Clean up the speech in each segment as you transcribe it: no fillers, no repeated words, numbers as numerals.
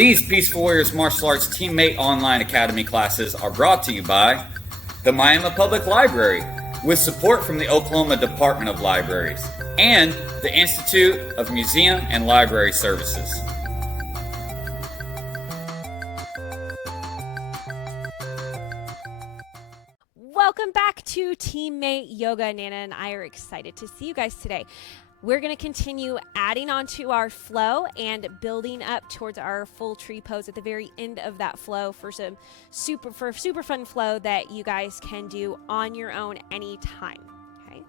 These Peaceful Warriors Martial Arts Teammate Online Academy classes are brought to you by the Miami Public Library, with support from the Oklahoma Department of Libraries, and the Institute of Museum and Library Services. Welcome back to Teammate Yoga. Nana and I are excited to see you guys today. We're going to continue adding on to our flow and building up towards our full tree pose at the very end of that flow for some super fun flow that you guys can do on your own anytime. Okay.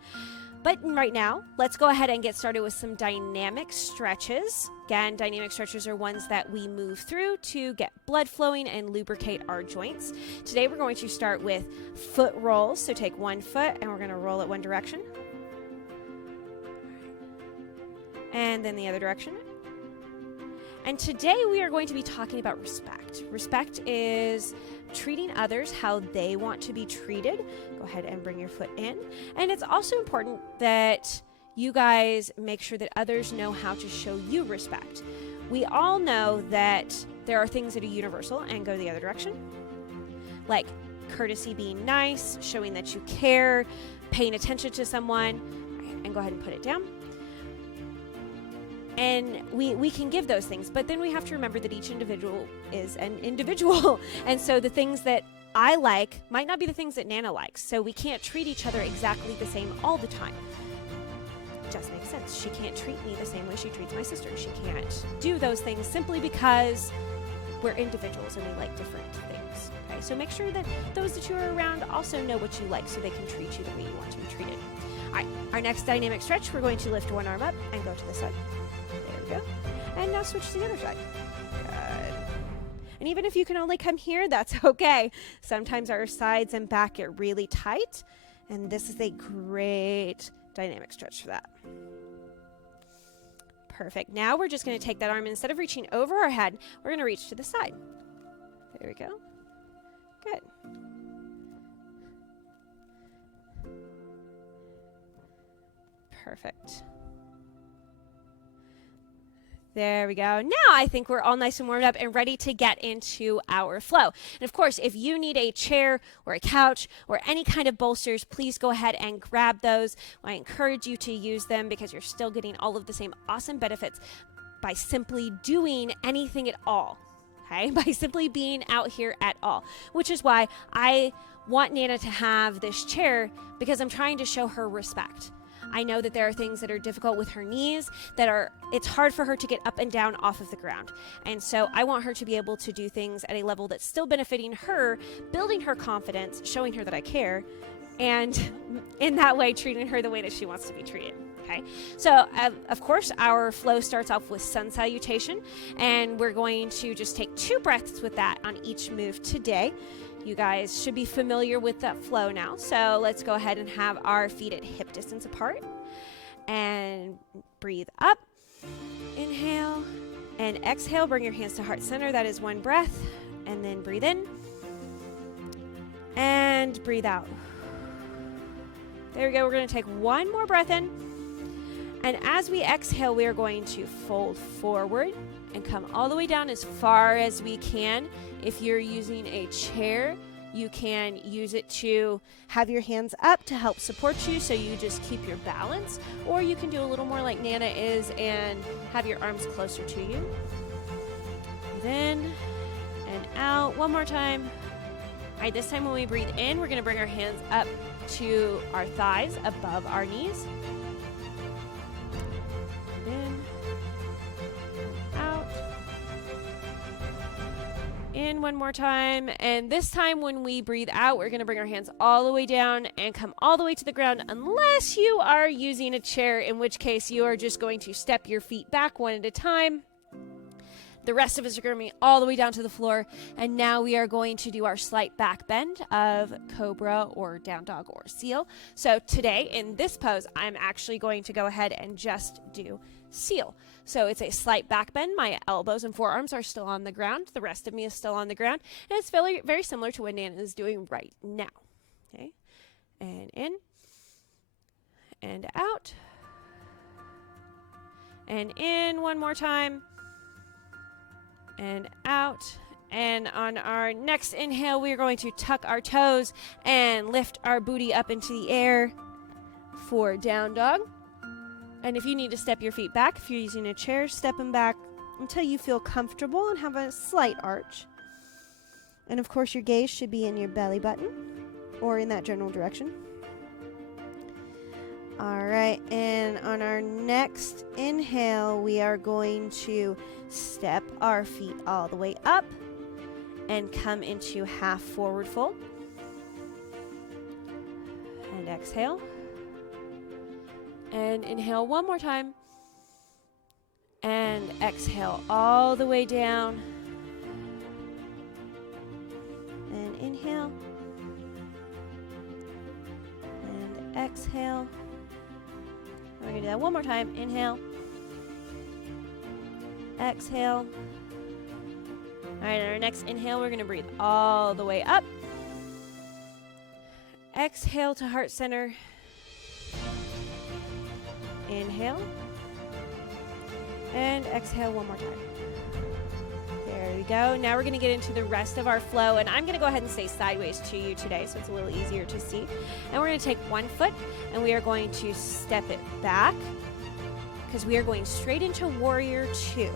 But right now, let's go ahead and get started with some dynamic stretches. Again, dynamic stretches are ones that we move through to get blood flowing and lubricate our joints. Today, we're going to start with foot rolls. So take one foot and we're going to roll it one direction. And then the other direction. And today we are going to be talking about respect. Respect is treating others how they want to be treated. Go ahead and bring your foot in. And it's also important that you guys make sure that others know how to show you respect. We all know that there are things that are universal, and go the other direction. Like courtesy, being nice, showing that you care, paying attention to someone. And go ahead and put it down. And we can give those things, but then we have to remember that each individual is an individual. And so the things that I like might not be the things that Nana likes. So we can't treat each other exactly the same all the time. It just makes sense. She can't treat me the same way she treats my sister. She can't do those things simply because we're individuals and we like different things. Okay, so make sure that those that you are around also know what you like so they can treat you the way you want to be treated. All right, our next dynamic stretch, we're going to lift one arm up and go to the side. There we go. And now switch to the other side. Good. And even if you can only come here, that's okay. Sometimes our sides and back get really tight, and this is a great dynamic stretch for that. Perfect. Now we're just going to take that arm, and instead of reaching over our head, we're going to reach to the side. There we go. Good. Perfect. There we go. Now I think we're all nice and warmed up and ready to get into our flow. And of course, if you need a chair or a couch or any kind of bolsters, please go ahead and grab those. I encourage you to use them because you're still getting all of the same awesome benefits by simply doing anything at all. Okay? By simply being out here at all. Which is why I want Nana to have this chair, because I'm trying to show her respect. I know that there are things that are difficult with her knees it's hard for her to get up and down off of the ground. And so I want her to be able to do things at a level that's still benefiting her, building her confidence, showing her that I care, and in that way treating her the way that she wants to be treated. Okay, so of course our flow starts off with sun salutation, and we're going to just take 2 breaths with that on each move today. You guys should be familiar with that flow now. So let's go ahead and have our feet at hip distance apart. And breathe up. Inhale. And exhale. Bring your hands to heart center. That is one breath. And then breathe in. And breathe out. There we go. We're going to take one more breath in. And as we exhale, we are going to fold forward and come all the way down as far as we can. If you're using a chair, you can use it to have your hands up to help support you so you just keep your balance. Or you can do a little more like Nana is and have your arms closer to you. Breathe in and out. One more time. All right, this time when we breathe in, we're going to bring our hands up to our thighs above our knees. Breathe in. Out. In one more time. And this time when we breathe out, we're going to bring our hands all the way down and come all the way to the ground, unless you are using a chair, in which case you are just going to step your feet back one at a time. The rest of us are going to be all the way down to the floor. And now we are going to do our slight back bend of cobra or down dog or seal. So today in this pose, I'm actually going to go ahead and just do seal. So it's a slight back bend. My elbows and forearms are still on the ground. The rest of me is still on the ground. And it's very, very similar to what Nana is doing right now. Okay. And in. And out. And in one more time. and out. And on our next inhale, we are going to tuck our toes and lift our booty up into the air for down dog. And if you need to step your feet back, if you're using a chair, step them back until you feel comfortable and have a slight arch. And of course, your gaze should be in your belly button or in that general direction. All right, and on our next inhale, we are going to step our feet all the way up and come into half forward fold. And exhale. And inhale one more time. And exhale all the way down. And inhale. And exhale. We're going to do that one more time. Inhale. Exhale. All right, on our next inhale, we're going to breathe all the way up. Exhale to heart center. Inhale. And exhale one more time. There we go. Now we're going to get into the rest of our flow, and I'm going to go ahead and stay sideways to you today so it's a little easier to see. And we're going to take one foot, and we are going to step it back because we are going straight into Warrior Two.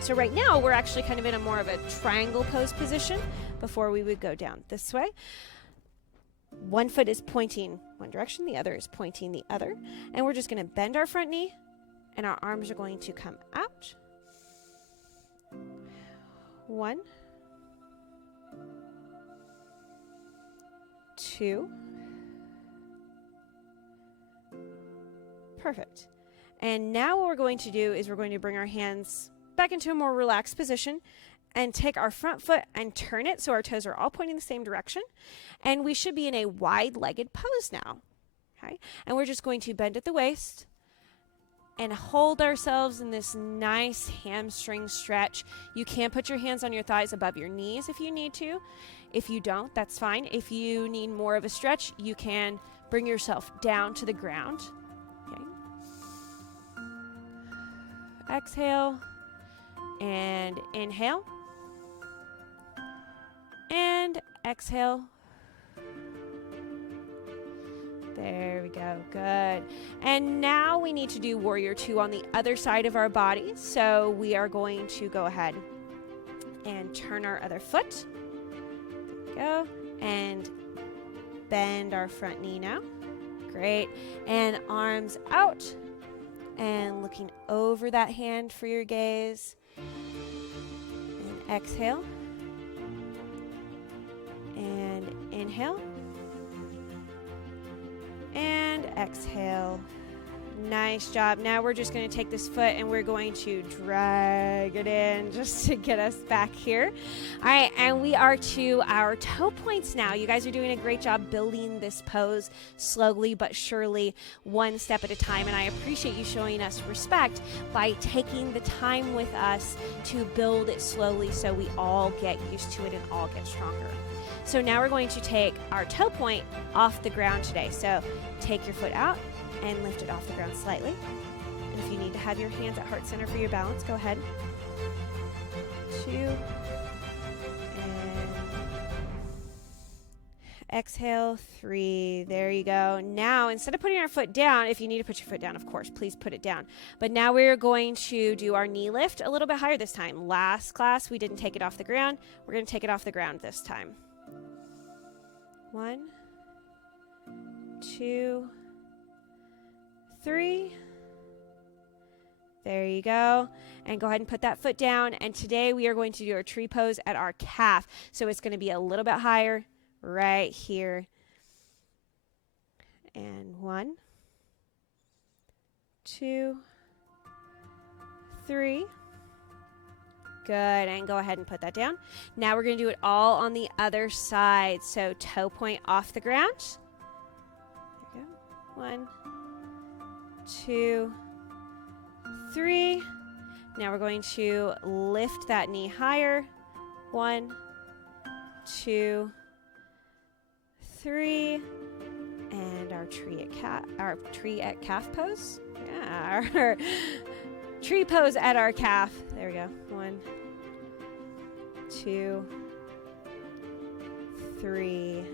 So right now, we're actually kind of in a more of a triangle pose position before we would go down this way. One foot is pointing one direction, the other is pointing the other. And we're just going to bend our front knee, and our arms are going to come out. 1, 2. Perfect. And now what we're going to do is we're going to bring our hands back into a more relaxed position and take our front foot and turn it so our toes are all pointing the same direction. And we should be in a wide-legged pose now. Okay? And we're just going to bend at the waist and hold ourselves in this nice hamstring stretch. You can put your hands on your thighs above your knees if you need to. If you don't, that's fine. If you need more of a stretch, you can bring yourself down to the ground. Okay. Exhale and inhale. And exhale. There we go. Good. And now we need to do Warrior Two on the other side of our body. So we are going to go ahead and turn our other foot. There we go. And bend our front knee now. Great. And arms out. And looking over that hand for your gaze. And exhale. And inhale. And exhale. Nice job. Now we're just going to take this foot and we're going to drag it in just to get us back here. All right, and we are to our toe points now. You guys are doing a great job building this pose slowly but surely, one step at a time. And I appreciate you showing us respect by taking the time with us to build it slowly so we all get used to it and all get stronger. So now we're going to take our toe point off the ground today. So take your foot out and lift it off the ground slightly. And if you need to have your hands at heart center for your balance, go ahead. 2. And exhale, 3. There you go. Now, instead of putting our foot down, if you need to put your foot down, of course, please put it down. But now we're going to do our knee lift a little bit higher this time. Last class, we didn't take it off the ground. We're going to take it off the ground this time. 1, 2, 3. There you go. And go ahead and put that foot down. And today we are going to do a tree pose at our calf. So it's going to be a little bit higher right here. And 1, 2, 3. Good, and go ahead and put that down. Now we're going to do it all on the other side. So toe point off the ground. There we go. 1, 2, 3. Now we're going to lift that knee higher. 1, 2, 3. And our tree at calf pose. Yeah, our tree pose at our calf. There we go. 1, 2, 3.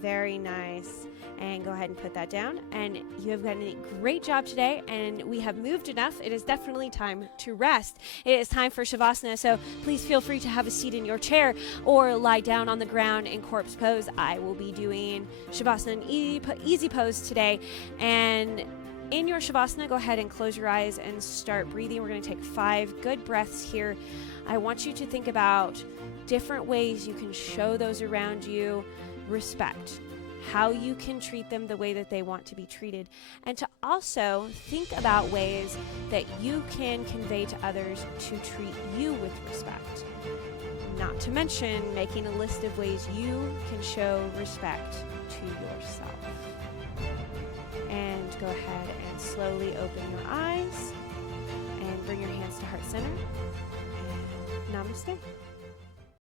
Very nice. And go ahead and put that down. And you have done a great job today, and we have moved enough. It is definitely time to rest. It is time for Shavasana, so please feel free to have a seat in your chair or lie down on the ground in corpse pose. I will be doing Shavasana in easy pose today. And in your Shavasana, go ahead and close your eyes and start breathing. We're going to take 5 good breaths here. I want you to think about different ways you can show those around you respect, how you can treat them the way that they want to be treated, and to also think about ways that you can convey to others to treat you with respect. Not to mention making a list of ways you can show respect to yourself. And go ahead and slowly open your eyes and bring your hands to heart center. And namaste.